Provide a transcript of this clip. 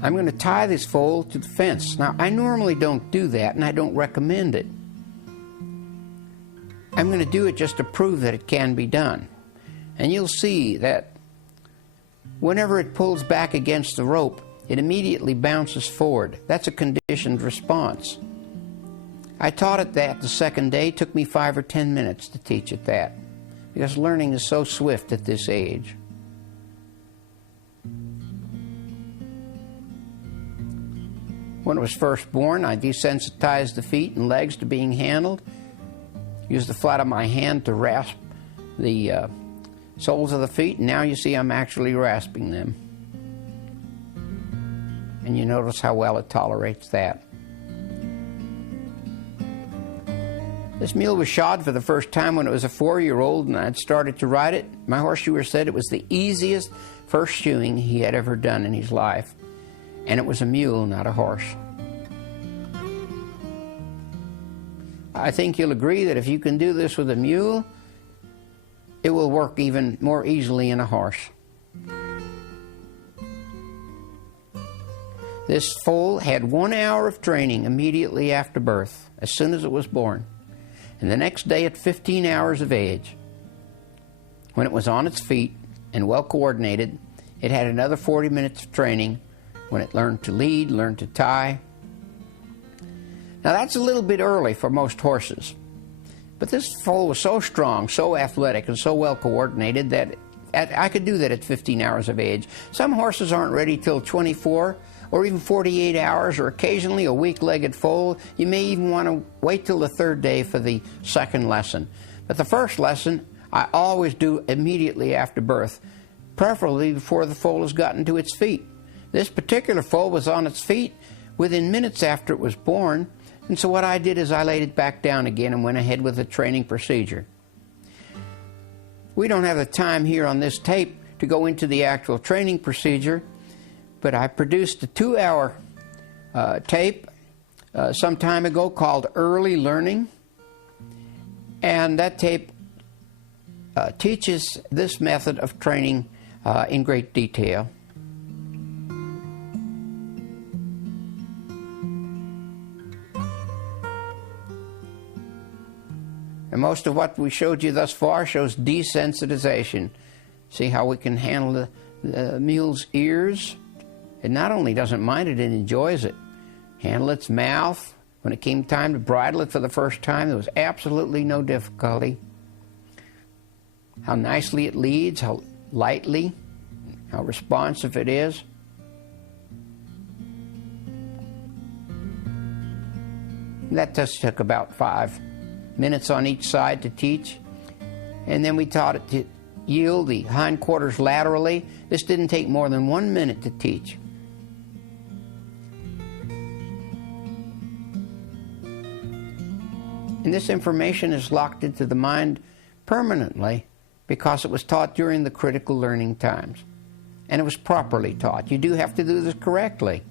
I'm going to tie this foal to the fence. Now, I normally don't do that, and I don't recommend it. I'm going to do it just to prove that it can be done. And you'll see that whenever it pulls back against the rope, it immediately bounces forward. That's a conditioned response. I taught it that the second day. It took me 5 or 10 minutes to teach it that, because learning is so swift at this age. When it was first born, I desensitized the feet and legs to being handled. Used the flat of my hand to rasp the soles of the feet, and now you see I'm actually rasping them. And you notice how well it tolerates that. This mule was shod for the first time when it was a 4-year-old, and I'd started to ride it. My horseshoer said it was the easiest first shoeing he had ever done in his life. And it was a mule, not a horse. I think you'll agree that if you can do this with a mule, it will work even more easily in a horse. This foal had 1 hour of training immediately after birth, as soon as it was born. And the next day at 15 hours of age, when it was on its feet and well coordinated, it had another 40 minutes of training when it learned to lead, learned to tie. Now that's a little bit early for most horses, but this foal was so strong, so athletic, and so well coordinated that I could do that at 15 hours of age. Some horses aren't ready till 24 or even 48 hours, or occasionally a weak-legged foal. You may even want to wait till the 3rd day for the second lesson. But the first lesson I always do immediately after birth, preferably before the foal has gotten to its feet. This particular foal was on its feet within minutes after it was born, and so what I did is I laid it back down again and went ahead with the training procedure. We don't have the time here on this tape to go into the actual training procedure, but I produced a 2-hour tape some time ago called Early Learning, and that tape teaches this method of training in great detail. And most of what we showed you thus far shows desensitization. See how we can handle the mule's ears? It not only doesn't mind it, it enjoys it. Handle its mouth. When it came time to bridle it for the first time, there was absolutely no difficulty. How nicely it leads, how lightly, how responsive it is. That just took about 5 minutes on each side to teach. And then we taught it to yield the hindquarters laterally. This didn't take more than 1 minute to teach. And this information is locked into the mind permanently because it was taught during the critical learning times. And it was properly taught. You do have to do this correctly.